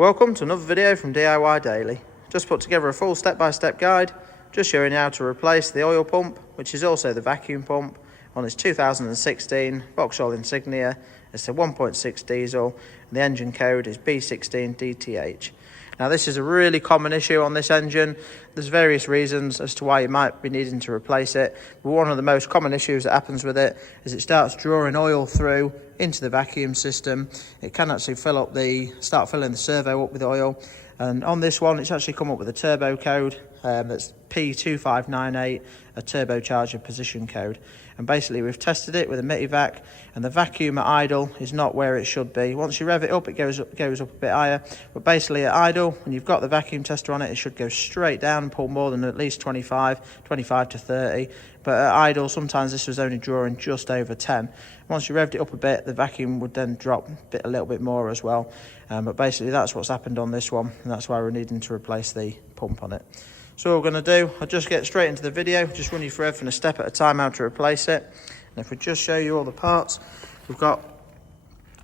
Welcome to another video from DIY Daily. Just put together a full step-by-step guide, just showing you how to replace the oil pump, which is also the vacuum pump, on its 2016 Vauxhall Insignia. It's a 1.6 diesel, and the engine code is B16DTH. Now this is a really common issue on this engine. There's various reasons as to why you might be needing to replace it, but one of the most common issues that happens with it is it starts drawing oil through into the vacuum system. It can actually start filling the servo up with oil, and on this one it's actually come up with a turbo code that's P2598, a turbocharger position code. And basically we've tested it with a MITI-vac, and the vacuum at idle is not where it should be. Once you rev it up, it goes up a bit higher, but basically at idle, when you've got the vacuum tester on it, it should go straight down and pull more than at least 25 to 30. But at idle, sometimes this was only drawing just over 10. Once you revved it up a bit, the vacuum would then drop a little bit more as well. But basically that's what's happened on this one, and that's why we're needing to replace the pump on it. So what we're going to do, I'll just get straight into the video, just run you through everything a step at a time how to replace it. And if we just show you all the parts, we've got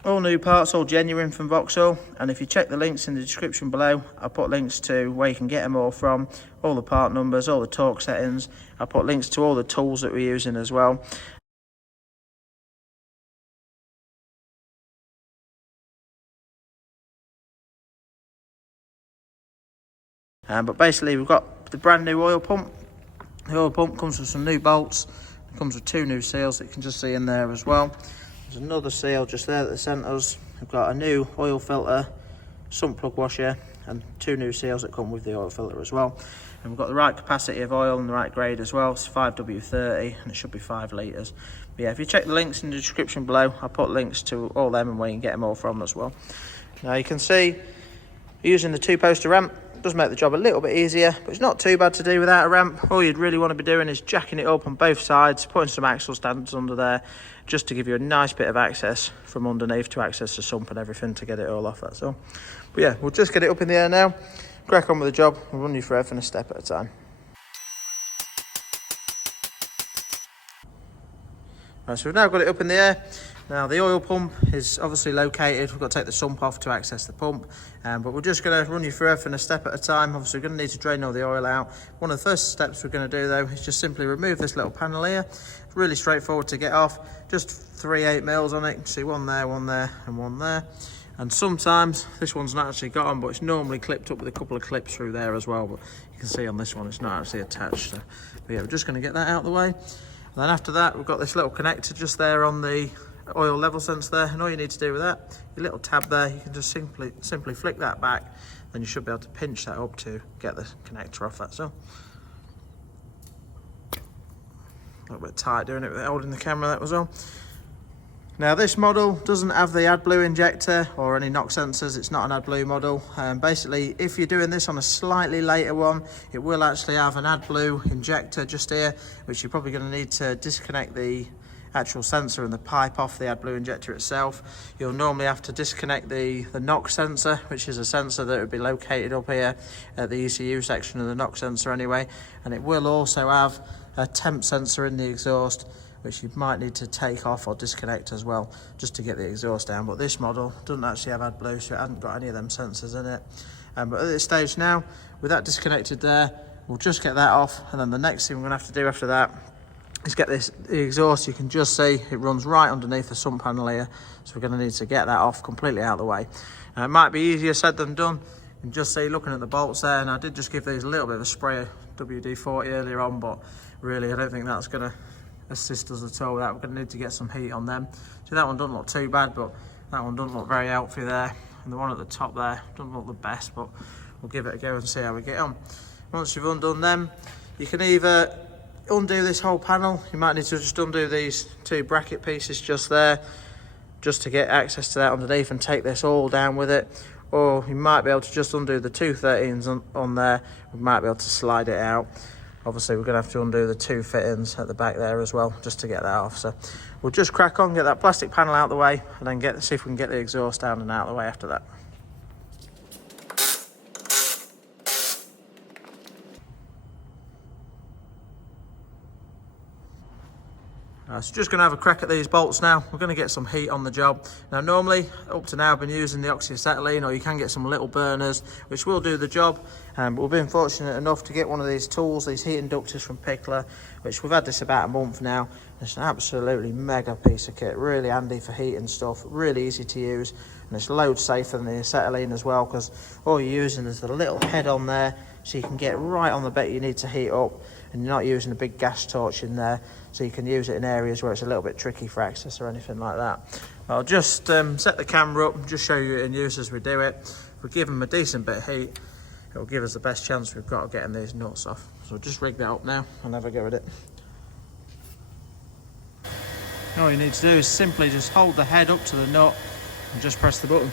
all new parts, all genuine from Vauxhall. And if you check the links in the description below, I'll put links to where you can get them all from, all the part numbers, all the torque settings. I'll put links to all the tools that we're using as well. But basically we've got the brand new oil pump. The oil pump comes with some new bolts. It comes with 2 new seals that you can just see in there as well. There's another seal just there at the centres. We've got a new oil filter, sump plug washer, and 2 new seals that come with the oil filter as well. And we've got the right capacity of oil and the right grade as well. It's 5W30 and it should be 5 litres. But yeah, if you check the links in the description below, I'll put links to all them and where you can get them all from as well. Now you can see using the 2-poster ramp does make the job a little bit easier, but it's not too bad to do without a ramp. All you'd really want to be doing is jacking it up on both sides, putting some axle stands under there, just to give you a nice bit of access from underneath to access the sump and everything to get it all off, that's all. But yeah, we'll just get it up in the air now, crack on with the job, we'll run you through everything a step at a time. Right, so we've now got it up in the air. Now the oil pump is obviously located, we've got to take the sump off to access the pump, but we're just going to run you through everything a step at a time. Obviously we're going to need to drain all the oil out. One of the first steps we're going to do though is just simply remove this little panel here. It's really straightforward to get off, just 3 8mm on it. You can see one there and one there. And sometimes this one's not actually got on, but it's normally clipped up with a couple of clips through there as well, but you can see on this one it's not actually attached. So, but yeah, we're just going to get that out of the way. And then after that we've got this little connector just there on the oil level sensor there, and all you need to do with that, your little tab there, you can just simply flick that back, then you should be able to pinch that up to get the connector off, that's all. A little bit tight doing it with holding the camera, that was all. Now this model doesn't have the AdBlue injector or any knock sensors, it's not an AdBlue model. Basically if you're doing this on a slightly later one, it will actually have an AdBlue injector just here, which you're probably going to need to disconnect the actual sensor and the pipe off the AdBlue injector itself. You'll normally have to disconnect the knock sensor, which is a sensor that would be located up here at the ECU section of the knock sensor anyway, and it will also have a temp sensor in the exhaust, which you might need to take off or disconnect as well, just to get the exhaust down. But this model doesn't actually have AdBlue, so it hasn't got any of them sensors in it. But at this stage now, with that disconnected there, we'll just get that off, and then the next thing we're gonna have to do after that is get the exhaust. You can just see it runs right underneath the sump panel here, so we're going to need to get that off completely out of the way. Now, it might be easier said than done. You can just see looking at the bolts there, and I did just give these a little bit of a spray of WD-40 earlier on, but really I don't think that's going to assist us at all with that. We're going to need to get some heat on them. So that one doesn't look too bad, but that one doesn't look very healthy there, and the one at the top there doesn't look the best, but we'll give it a go and see how we get on. Once you've undone them, you can either undo this whole panel. You might need to just undo these 2 bracket pieces just there, just to get access to that underneath and take this all down with it, or you might be able to just undo the 2 13s on there. We might be able to slide it out. Obviously we're going to have to undo the 2 fittings at the back there as well, just to get that off. So we'll just crack on, get that plastic panel out of the way, and then see if we can get the exhaust down and out of the way after that. So just going to have a crack at these bolts now. We're going to get some heat on the job. Now normally, up to now, I've been using the oxyacetylene, or you can get some little burners, which will do the job. But we've been fortunate enough to get one of these tools, these heat inductors from Pickler, which we've had this about a month now. It's an absolutely mega piece of kit, really handy for heating stuff, really easy to use, and it's load safer than the acetylene as well, because all you're using is the little head on there, so you can get right on the bit you need to heat up, and you're not using a big gas torch in there, so you can use it in areas where it's a little bit tricky for access or anything like that. I'll just set the camera up and just show you it in use as we do it. If we give them a decent bit of heat, it'll give us the best chance we've got of getting these nuts off. So I'll just rig that up now and have a go at it. All you need to do is simply just hold the head up to the nut and just press the button.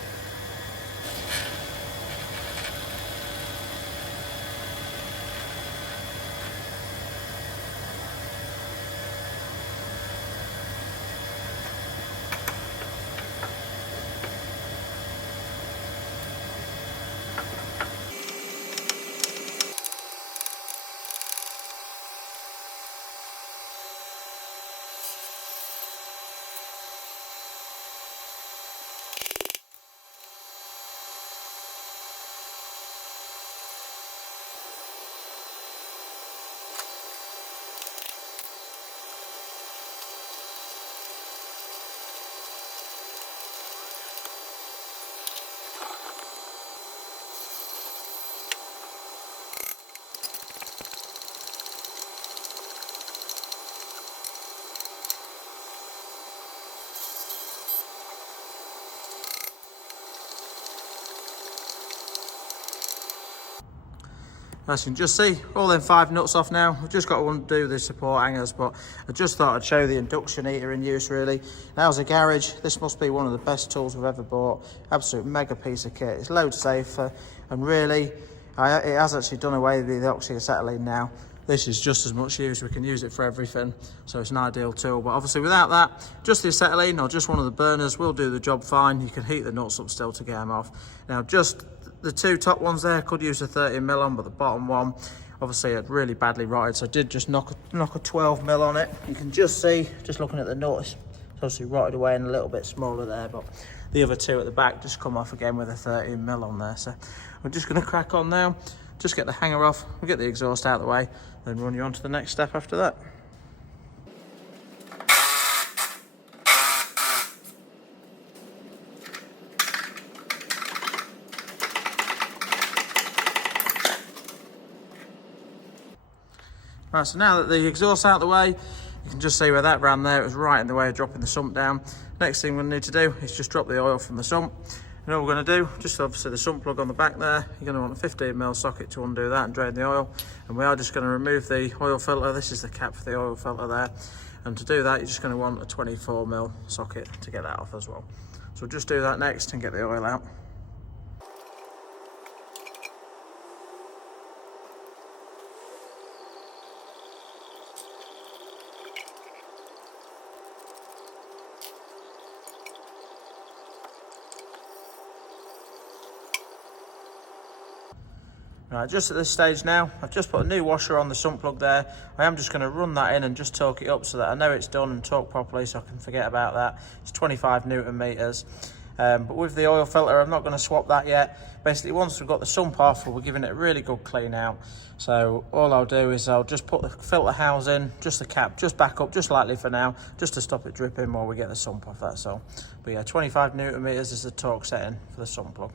As you can just see, all them 5 nuts off now. We've just got to undo the support hangers, but I just thought I'd show the induction heater in use really. Now as a garage, this must be one of the best tools we've ever bought. Absolute mega piece of kit. It's load safer, and really, it has actually done away with the oxyacetylene now. This is just as much use. We can use it for everything, so it's an ideal tool. But obviously without that, just the acetylene or just one of the burners will do the job fine. You can heat the nuts up still to get them off. Now just the 2 top ones there could use a 13mm on, but the bottom one, obviously it really badly rotted, so I did just knock a 12mm on it. You can just see, just looking at the nut, it's obviously rotted away and a little bit smaller there, but the other 2 at the back just come off again with a 13mm on there. So we're just going to crack on now, just get the hanger off, we'll get the exhaust out of the way, then run you on to the next step after that. Right, so now that the exhaust's out of the way, you can just see where that ran there. It was right in the way of dropping the sump down. Next thing we're going to need to do is just drop the oil from the sump. And all we're going to do, just obviously the sump plug on the back there, you're going to want a 15mm socket to undo that and drain the oil. And we are just going to remove the oil filter. This is the cap for the oil filter there. And to do that, you're just going to want a 24mm socket to get that off as well. So we'll just do that next and get the oil out. Right, just at this stage now, I've just put a new washer on the sump plug there. I am just going to run that in and just torque it up so that I know it's done and torque properly, so I can forget about that. It's 25 Newton meters. But with the oil filter, I'm not going to swap that yet. Basically, once we've got the sump off, we're giving it a really good clean out. So all I'll do is I'll just put the filter house in, just the cap, just back up, just lightly for now, just to stop it dripping while we get the sump off, that's all. But yeah, 25 Newton meters is the torque setting for the sump plug.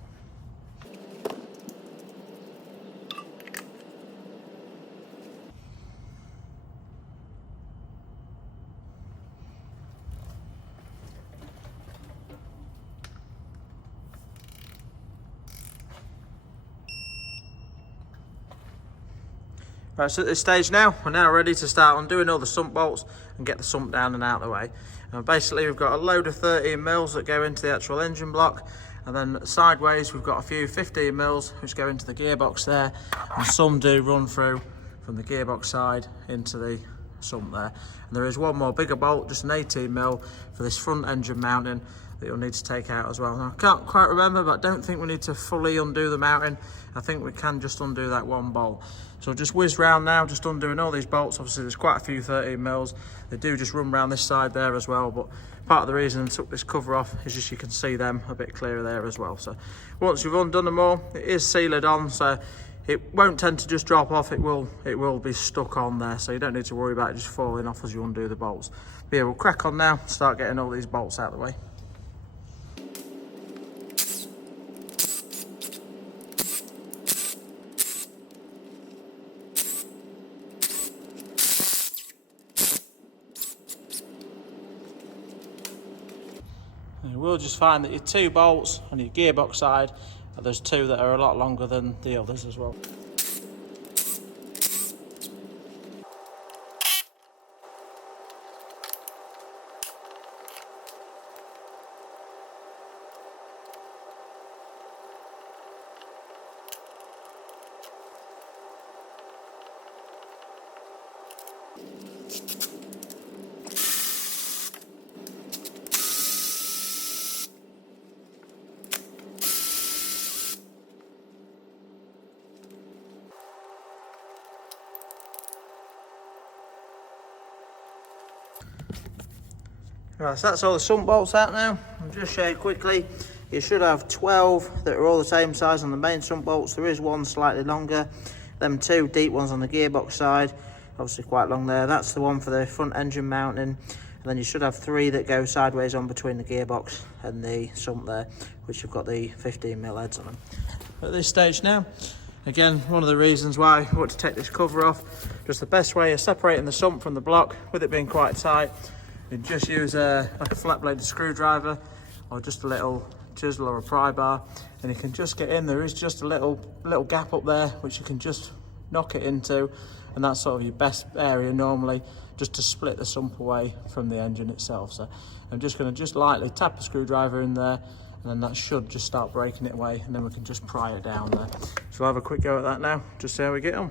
Right, so at this stage now, we're now ready to start undoing all the sump bolts and get the sump down and out of the way. And basically we've got a load of 13mm that go into the actual engine block, and then sideways we've got a few 15mm which go into the gearbox there, and some do run through from the gearbox side into the sump there. And there is one more bigger bolt, just an 18mm for this front engine mounting that you'll need to take out as well. Now, I can't quite remember, but I don't think we need to fully undo the mounting. I think we can just undo that one bolt. So just whiz round now, just undoing all these bolts. Obviously there's quite a few 13mm. They do just run round this side there as well, but part of the reason I took this cover off is just you can see them a bit clearer there as well. So once you've undone them all, it is sealed on, so it won't tend to just drop off. It will be stuck on there, so you don't need to worry about it just falling off as you undo the bolts. But yeah, we'll crack on now, start getting all these bolts out of the way. You will just find that your 2 bolts on your gearbox side, there's 2 that are a lot longer than the others as well. Right, so that's all the sump bolts out now. I'll just show you quickly. You should have 12 that are all the same size on the main sump bolts. There is one slightly longer. Them 2 deep ones on the gearbox side, obviously quite long there. That's the one for the front engine mounting. And then you should have 3 that go sideways on between the gearbox and the sump there, which have got the 15mm heads on them. At this stage now, again, one of the reasons why I want to take this cover off, just the best way of separating the sump from the block, with it being quite tight, you just use like a flat bladed screwdriver or just a little chisel or a pry bar, and you can just get in. There is just a little gap up there which you can just knock it into, and that's sort of your best area normally, just to split the sump away from the engine itself. So I'm just going to just lightly tap a screwdriver in there, and then that should just start breaking it away, and then we can just pry it down there. So we'll have a quick go at that now, just see how we get on.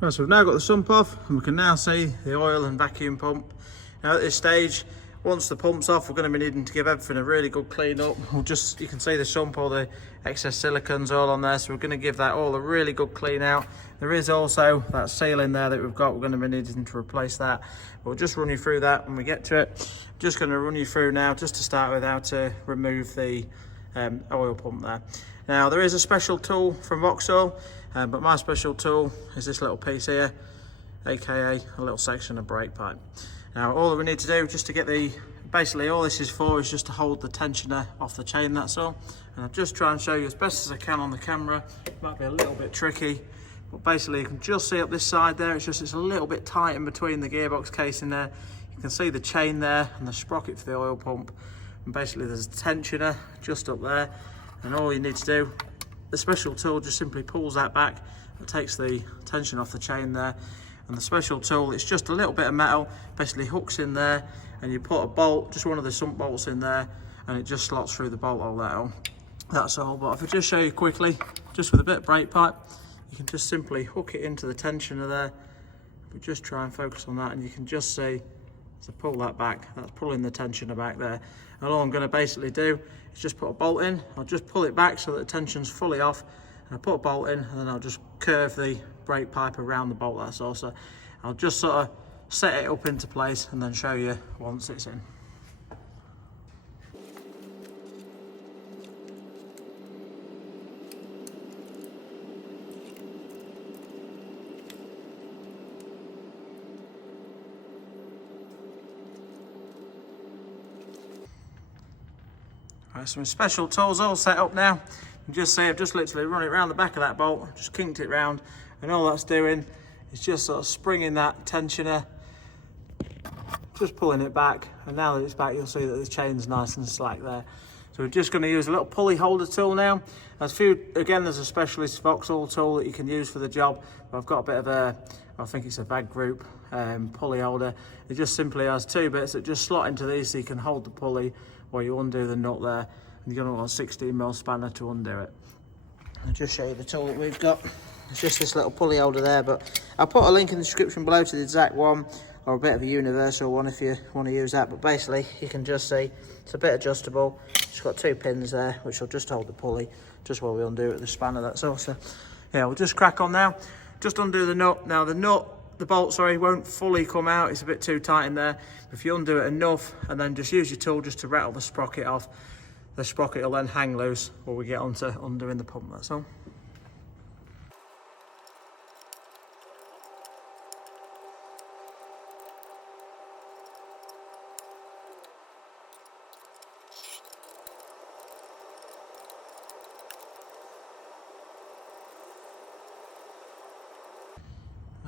Right, so we've now got the sump off, and we can now see the oil and vacuum pump. Now at this stage, once the pump's off, we're going to be needing to give everything a really good clean up. You can see the sump, all the excess silicones all on there, so we're going to give that all a really good clean out. There is also that seal in there that we've got, we're going to be needing to replace that. We'll just run you through that when we get to it. Just going to run you through now, just to start with, how to remove the oil pump there. Now there is a special tool from Vauxhall, but my special tool is this little piece here, aka a little section of brake pipe. Now all that we need to do, just to get basically all this is for is just to hold the tensioner off the chain, that's all. And I'll just try and show you as best as I can on the camera. It might be a little bit tricky, but basically you can just see up this side there, it's a little bit tight in between the gearbox casing there. You can see the chain there and the sprocket for the oil pump. And basically there's a tensioner just up there, and all you need to do, the special tool just simply pulls that back. It takes the tension off the chain there, and the special tool, it's just a little bit of metal, basically hooks in there, and you put a bolt, just one of the sump bolts in there, and it just slots through the bolt hole there. That's all. But if I just show you quickly, just with a bit of brake pipe, you can just simply hook it into the tensioner there. But just try and focus on that, and you can just see, to pull that back, that's pulling the tensioner back there. And all I'm going to basically do is just put a bolt in. I'll just pull it back so that the tension's fully off, and I put a bolt in, and then I'll just curve the brake pipe around the bolt, that's all. So I'll just sort of set it up into place and then show you once it's in. Right, some special tools all set up now. You can just see I've just literally run it around the back of that bolt, just kinked it round, and all that's doing is just sort of springing that tensioner just pulling it back, and now that it's back, you'll see that the chain's nice and slack there. So we're just going to use a little pulley holder tool now. Again, there's a specialist Vauxhall tool that you can use for the job. I've got a bit of a, I think it's a bag group pulley holder. It just simply has two bits that just slot into these so you can hold the pulley while you undo the nut there. And you're going to want a 16mm spanner to undo it. I'll just show you the tool that we've got. It's just this little pulley holder there, but I'll put a link in the description below to the exact one, or a bit of a universal one if you want to use that. But basically, you can just see it's a bit adjustable. It's got two pins there, which will just hold the pulley just while we undo it with the spanner, that's all. So yeah, we'll just crack on now. Just undo the nut. Now the bolt, sorry, won't fully come out. It's a bit too tight in there. If you undo it enough and then just use your tool just to rattle the sprocket off, the sprocket will then hang loose while we get onto undoing the pump, that's all.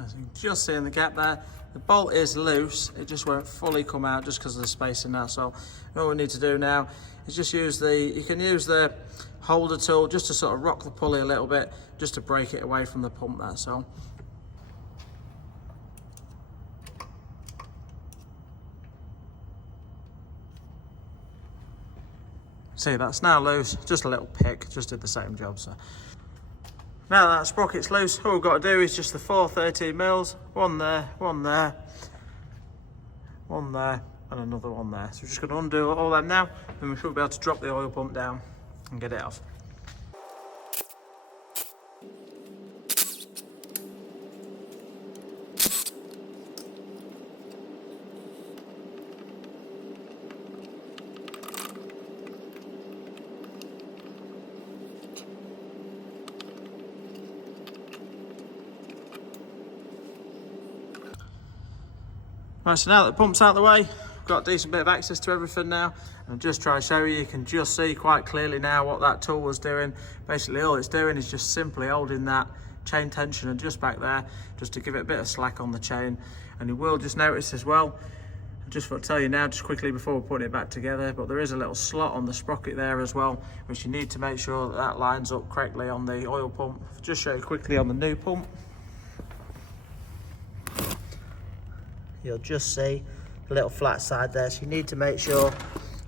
As you can just see in the gap there, the bolt is loose. It just won't fully come out just because of the space in that. So all we need to do now is just use you can use the holder tool just to sort of rock the pulley a little bit, just to break it away from the pump there. So see, that's now loose. Just a little pick, just did the same job. So now that sprocket's loose, all we've got to do is just the 4 13mm, one there, one there, one there, and another one there. So we're just going to undo all them now, and we should be able to drop the oil pump down and get it off. Right, so now that the pump's out of the way, we've got a decent bit of access to everything now. And I'll just try to show you, you can just see quite clearly now what that tool was doing. Basically all it's doing is just simply holding that chain tensioner just back there, just to give it a bit of slack on the chain. And you will just notice as well, I just want to tell you now, just quickly before we put it back together, but there is a little slot on the sprocket there as well, which you need to make sure that that lines up correctly on the oil pump. I'll just show you quickly on the new pump. You'll just see a little flat side there, so you need to make sure,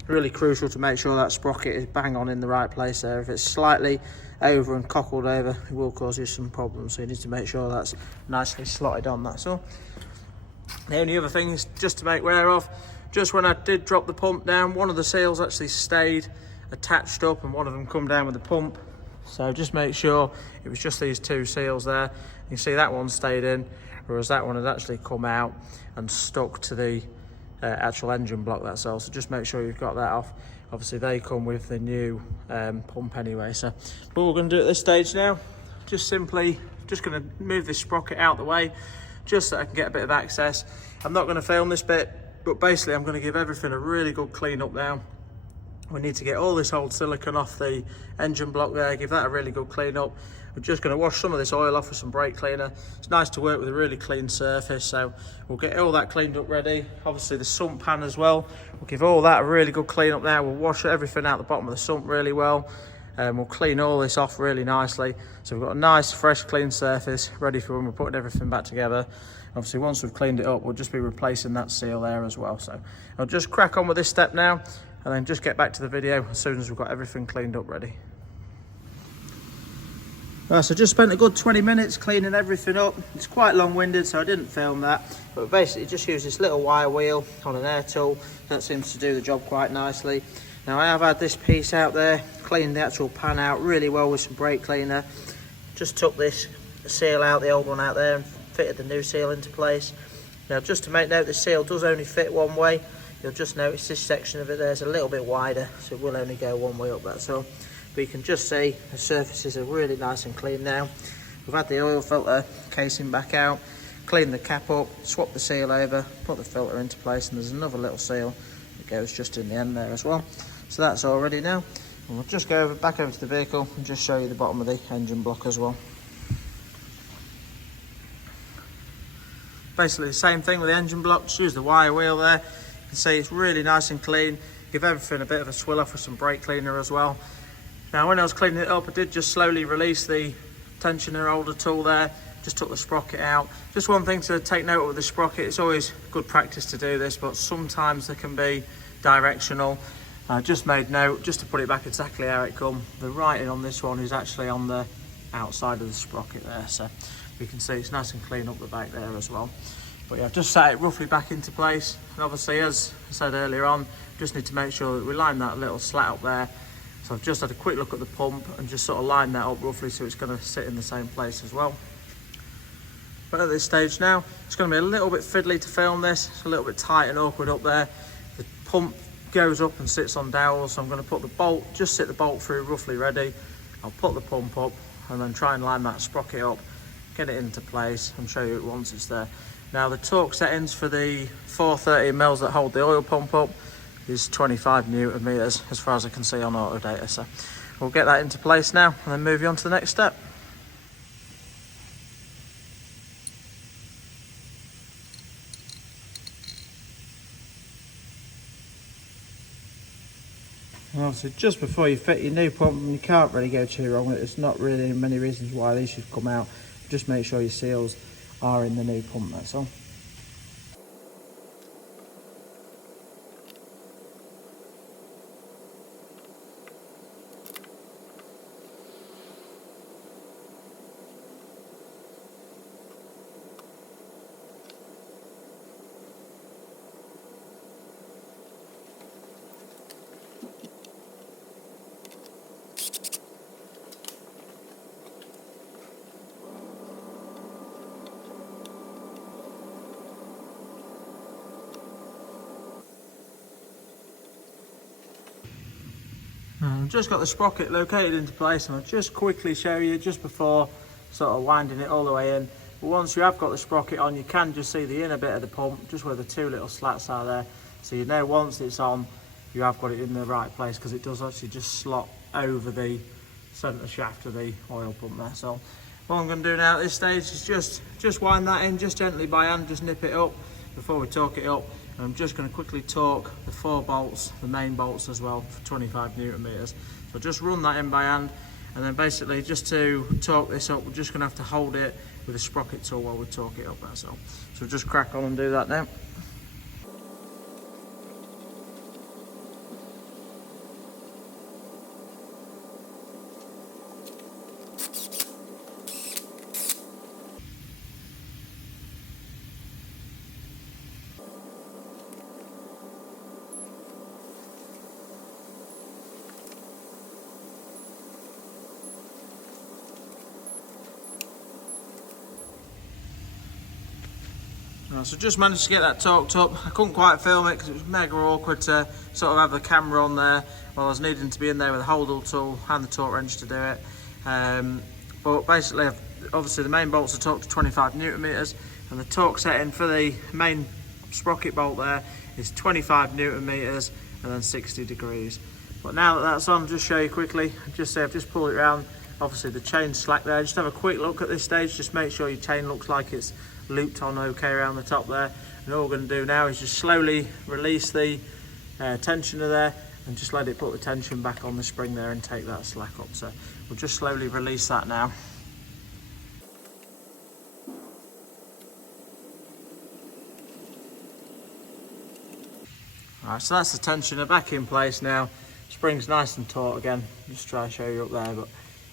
really crucial to make sure that sprocket is bang on in the right place there. If it's slightly over and cockled over, it will cause you some problems, so you need to make sure that's nicely slotted on, that's all. The only other things just to make aware of, just when I did drop the pump down, one of the seals actually stayed attached up and one of them come down with the pump. So just make sure it was just these two seals there. You can see that one stayed in, whereas that one had actually come out and stuck to the actual engine block, that's all. So just make sure you've got that off. Obviously they come with the new pump anyway. So what we're going to do at this stage now, just going to move this sprocket out the way, just so I can get a bit of access. I'm not going to film this bit, but basically I'm going to give everything a really good clean up now. We need to get all this old silicone off the engine block there, give that a really good clean up. We're just going to wash some of this oil off with some brake cleaner. It's nice to work with a really clean surface, so we'll get all that cleaned up ready. Obviously the sump pan as well, we'll give all that a really good clean up now. We'll wash everything out the bottom of the sump really well, and we'll clean all this off really nicely. So we've got a nice fresh clean surface ready for when we're putting everything back together. Obviously once we've cleaned it up, we'll just be replacing that seal there as well. So I'll just crack on with this step now, and then just get back to the video as soon as we've got everything cleaned up ready. Right, so just spent a good 20 minutes cleaning everything up. It's quite long-winded, so I didn't film that, but basically just use this little wire wheel on an air tool. That seems to do the job quite nicely. Now I have had this piece out there, cleaned the actual pan out really well with some brake cleaner. Just took this seal out, the old one out there, and fitted the new seal into place. Now just to make note, the seal does only fit one way. You'll just notice this section of it there is a little bit wider, so it will only go one way up, that's all. But you can just see the surfaces are really nice and clean now. We've had the oil filter casing back out, cleaned the cap up, swapped the seal over, put the filter into place, and there's another little seal that goes just in the end there as well. So that's all ready now. And we'll just go back over to the vehicle and just show you the bottom of the engine block as well. basically the same thing with the engine block. Just use the wire wheel there. You can see it's really nice and clean. Give everything a bit of a swill off with some brake cleaner as well. Now when I was cleaning it up, I did just slowly release the tensioner holder tool there. Just took the sprocket out. Just one thing to take note of with the sprocket, it's always good practice to do this, but sometimes they can be directional. I just made note, just to put it back exactly how it come. The writing on this one is actually on the outside of the sprocket there, so you can see it's nice and clean up the back there as well. But yeah, I've just set it roughly back into place, and obviously, as I said earlier on, just need to make sure that we line that little slat up there. So I've just had a quick look at the pump and just sort of line that up roughly so it's going to sit in the same place as well. But at this stage now, it's going to be a little bit fiddly to film this. It's a little bit tight and awkward up there. The pump goes up and sits on dowels, so I'm going to put the bolt, just sit the bolt through roughly ready. I'll put the pump up and then try and line that sprocket up, get it into place and show you it once it's there. Now the torque settings for the 430mm that hold the oil pump up is 25 Newton meters as far as I can see on auto data. So we'll get that into place now and then move you on to the next step. And obviously just before you fit your new pump, you can't really go too wrong with it. There's not really many reasons why these should come out. Just make sure your seals are in the new pump, that's all. I've just got the sprocket located into place, and I'll just quickly show you just before sort of winding it all the way in. But once you have got the sprocket on, you can just see the inner bit of the pump, just where the two little slats are there. So you know once it's on, you have got it in the right place, because it does actually just slot over the centre shaft of the oil pump there. So what I'm going to do now at this stage is just wind that in, just gently by hand, just nip it up before we torque it up. And I'm just going to quickly torque the 4 bolts, the main bolts as well, for 25 Newton meters. So just run that in by hand, and then basically just to torque this up, we're just going to have to hold it with a sprocket tool while we torque it up, that's all. So just crack on and do that now. So just managed to get that torqued up. I couldn't quite film it because it was mega awkward to sort of have the camera on there while I was needing to be in there with a holdall tool and the torque wrench to do it. But basically, obviously the main bolts are torqued to 25 Newton meters, and the torque setting for the main sprocket bolt there is 25 Newton meters and then 60 degrees. But now that that's on, just show you quickly. Just say I've just pulled it around. Obviously the chain's slack there. Just have a quick look at this stage. Just make sure your chain looks like it's looped on okay around the top there. And all we're going to do now is just slowly release the tensioner there, and just let it put the tension back on the spring there and take that slack up. So we'll just slowly release that now. Alright, so that's the tensioner back in place now. Spring's nice and taut again. Just try to show you up there, but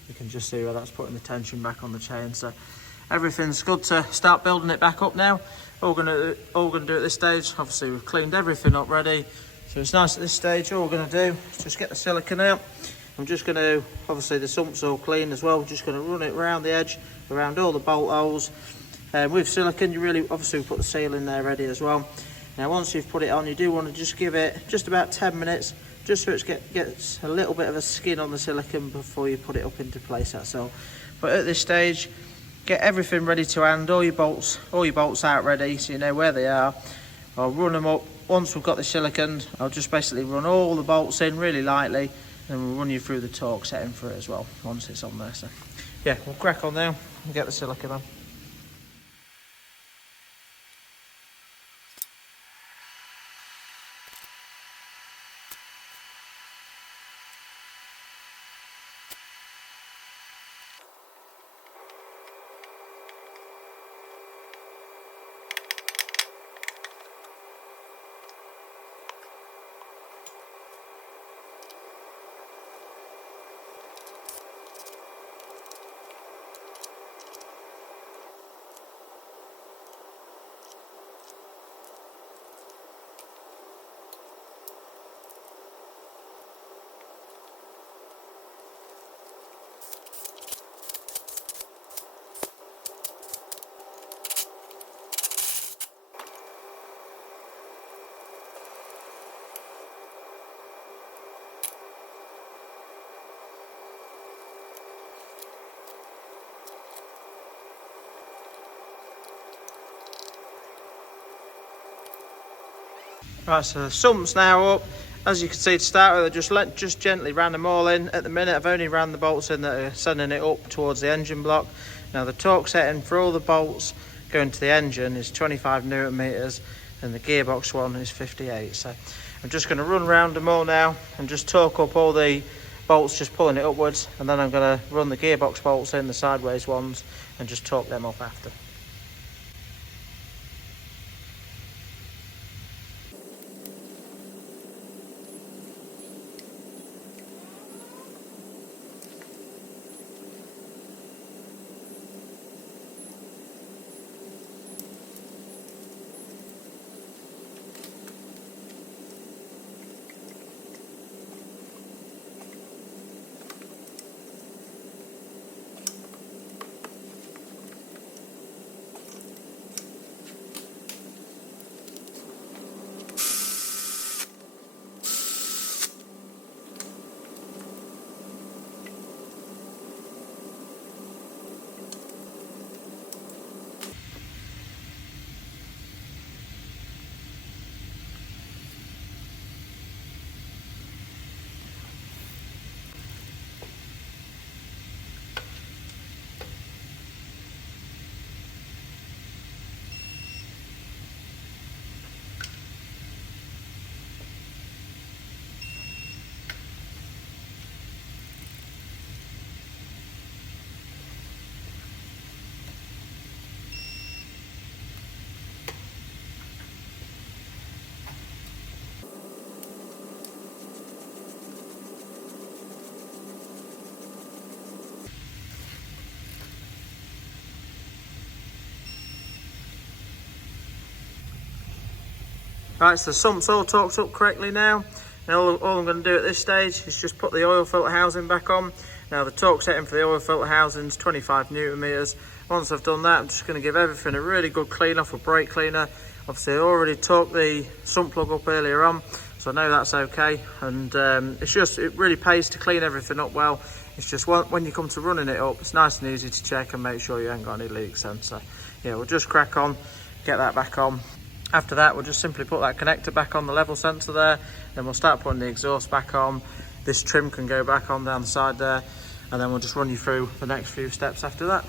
you can just see where that's putting the tension back on the chain. So everything's good to start building it back up now. All we're gonna do at this stage, obviously we've cleaned everything up ready, so it's nice at this stage. All we're gonna do is just get the silicone out. I'm just gonna, obviously the sump's all clean as well, we're just gonna run it around the edge, around all the bolt holes. With silicone, you really, obviously we put the seal in there ready as well. Now once you've put it on, you do want to just give it just about 10 minutes, just so it gets a little bit of a skin on the silicone before you put it up into place, that's all. But at this stage, get everything ready to hand, all your bolts out ready so you know where they are. I'll run them up. Once we've got the silicone, I'll just basically run all the bolts in really lightly, and we'll run you through the torque setting for it as well once it's on there. So yeah, we'll crack on now and get the silicone on. Right, so the sump's now up. As you can see, to start with, I just gently ran them all in. At the minute, I've only ran the bolts in that are sending it up towards the engine block. Now, the torque setting for all the bolts going to the engine is 25 Newton meters, and the gearbox one is 58. So I'm just going to run around them all now and just torque up all the bolts, just pulling it upwards, and then I'm going to run the gearbox bolts in, the sideways ones, and just torque them up after. Right, so the sump's all torqued up correctly now. Now all I'm going to do at this stage is just put the oil filter housing back on. Now the torque setting for the oil filter housing is 25 Newton meters. Once I've done that, I'm just going to give everything a really good clean off with brake cleaner. Obviously I already torqued the sump plug up earlier on, so I know that's okay. And it really pays to clean everything up well. It's just when you come to running it up, it's nice and easy to check and make sure you ain't got any leaks then. So yeah, we'll just crack on, get that back on. After that, we'll just simply put that connector back on the level sensor there, then we'll start putting the exhaust back on. This trim can go back on down the side there, and then we'll just run you through the next few steps after that.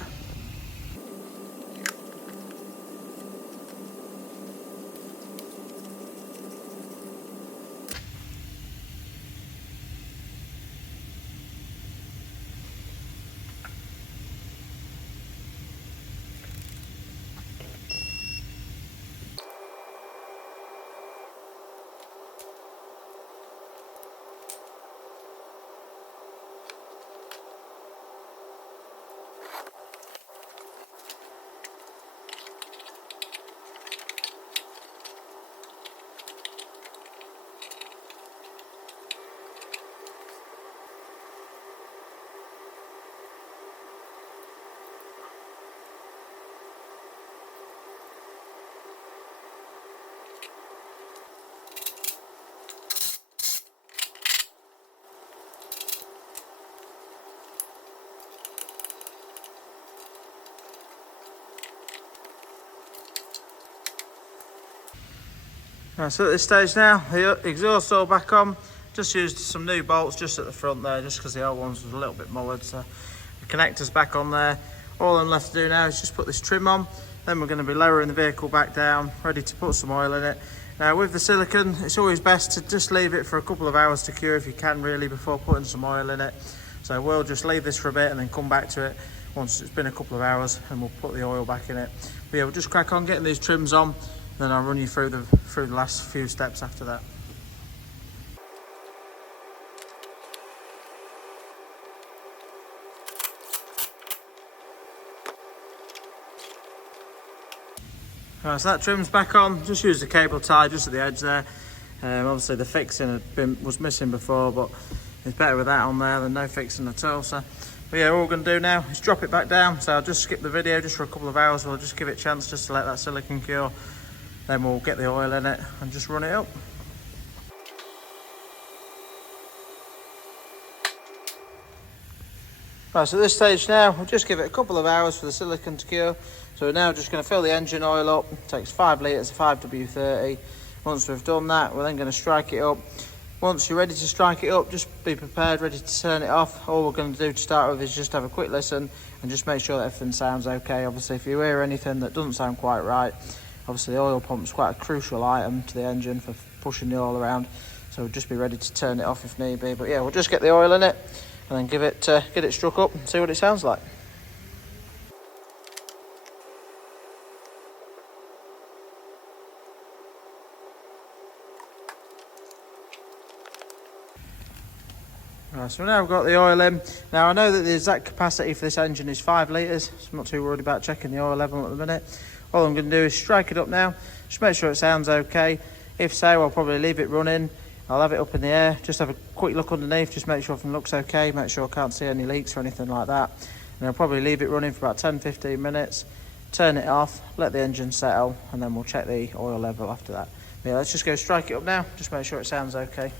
Right, so at this stage now, the exhaust's all back on. Just used some new bolts just at the front there, just because the old ones was a little bit mullered. So the connector's back on there. All I'm left to do now is just put this trim on. Then we're going to be lowering the vehicle back down, ready to put some oil in it. Now with the silicone, it's always best to just leave it for a couple of hours to cure if you can really, before putting some oil in it. So we'll just leave this for a bit and then come back to it once it's been a couple of hours, and we'll put the oil back in it. But yeah, we'll just crack on getting these trims on, then I'll run you through the last few steps after that. Right, so that trim's back on. Just use the cable tie just at the edge there. Obviously the fixing was missing before, but it's better with that on there than no fixing at all. So but yeah, all we're going to do now is drop it back down. So I'll just skip the video just for a couple of hours. We'll just give it a chance just to let that silicone cure. Then we'll get the oil in it and just run it up. Right, so at this stage now, we'll just give it a couple of hours for the silicone to cure. So we're now just going to fill the engine oil up. It takes 5 litres of 5W30. Once we've done that, we're then going to strike it up. Once you're ready to strike it up, just be prepared, ready to turn it off. All we're going to do to start with is just have a quick listen and just make sure that everything sounds okay. Obviously, if you hear anything that doesn't sound quite right, obviously the oil pump's quite a crucial item to the engine for pushing the oil around. So we'll just be ready to turn it off if need be. But yeah, we'll just get the oil in it and then get it struck up and see what it sounds like. Right, so now we've got the oil in. Now I know that the exact capacity for this engine is 5 litres, so I'm not too worried about checking the oil level at the minute. All I'm going to do is strike it up now, just make sure it sounds okay. If so, I'll probably leave it running. I'll have it up in the air, just have a quick look underneath, just make sure everything looks okay, make sure I can't see any leaks or anything like that. And I'll probably leave it running for about 10-15 minutes, turn it off, let the engine settle, and then we'll check the oil level after that. But yeah, let's just go strike it up now, just make sure it sounds okay.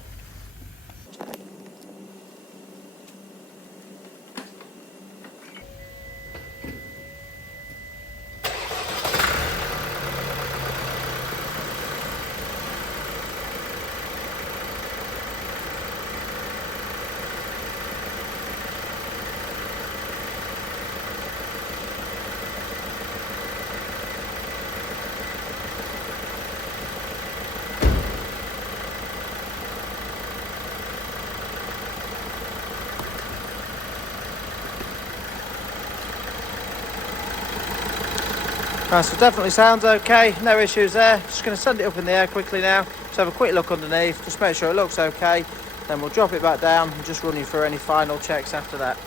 Right, so definitely sounds okay, no issues there. Just going to send it up in the air quickly now, just have a quick look underneath, just make sure it looks okay, then we'll drop it back down and just run you through any final checks after that.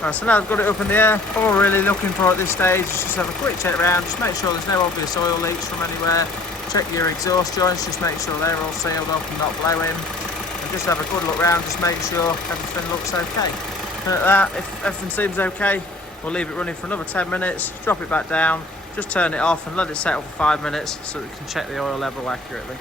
Right, so now I've got it up in the air, all we're really looking for at this stage is just have a quick check around, just make sure there's no obvious oil leaks from anywhere. Check your exhaust joints, just make sure they're all sealed up and not blowing. And just have a good look round, just make sure everything looks okay. And at that, if everything seems okay, we'll leave it running for another 10 minutes, drop it back down, just turn it off and let it settle for 5 minutes so that we can check the oil level accurately.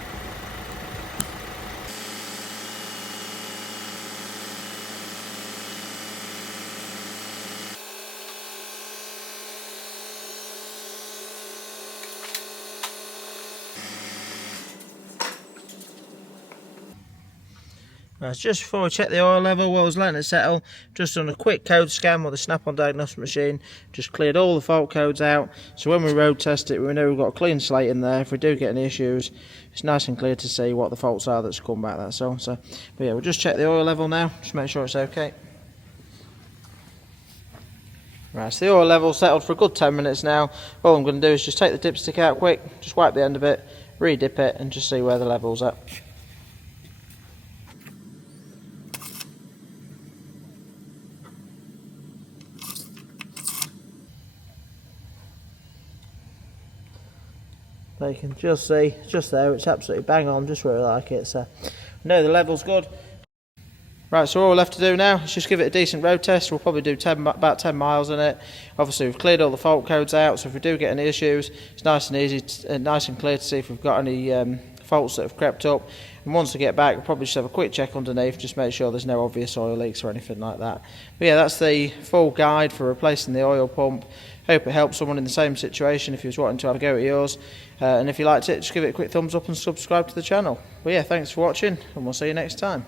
Just before we check the oil level, while I was letting it settle, just done a quick code scan with the snap-on diagnostic machine, just cleared all the fault codes out, so when we road test it we know we've got a clean slate in there. If we do get any issues, it's nice and clear to see what the faults are that's come back, that's all. So, but yeah, we'll just check the oil level now, just make sure it's okay. Right, so the oil level settled for a good 10 minutes now. All I'm going to do is just take the dipstick out quick, just wipe the end of it, re-dip it and just see where the level's at. So you can just see, just there, it's absolutely bang on, just where I like it. So no, the level's good. Right, so all we're left to do now is just give it a decent road test. We'll probably do about 10 miles in it. Obviously we've cleared all the fault codes out, so if we do get any issues, it's nice and easy, nice and clear to see if we've got any faults that have crept up. And once we get back, we'll probably just have a quick check underneath, just make sure there's no obvious oil leaks or anything like that. But yeah, that's the full guide for replacing the oil pump. Hope it helps someone in the same situation if you was wanting to have a go at yours. And if you liked it, just give it a quick thumbs up and subscribe to the channel. But yeah, thanks for watching and we'll see you next time.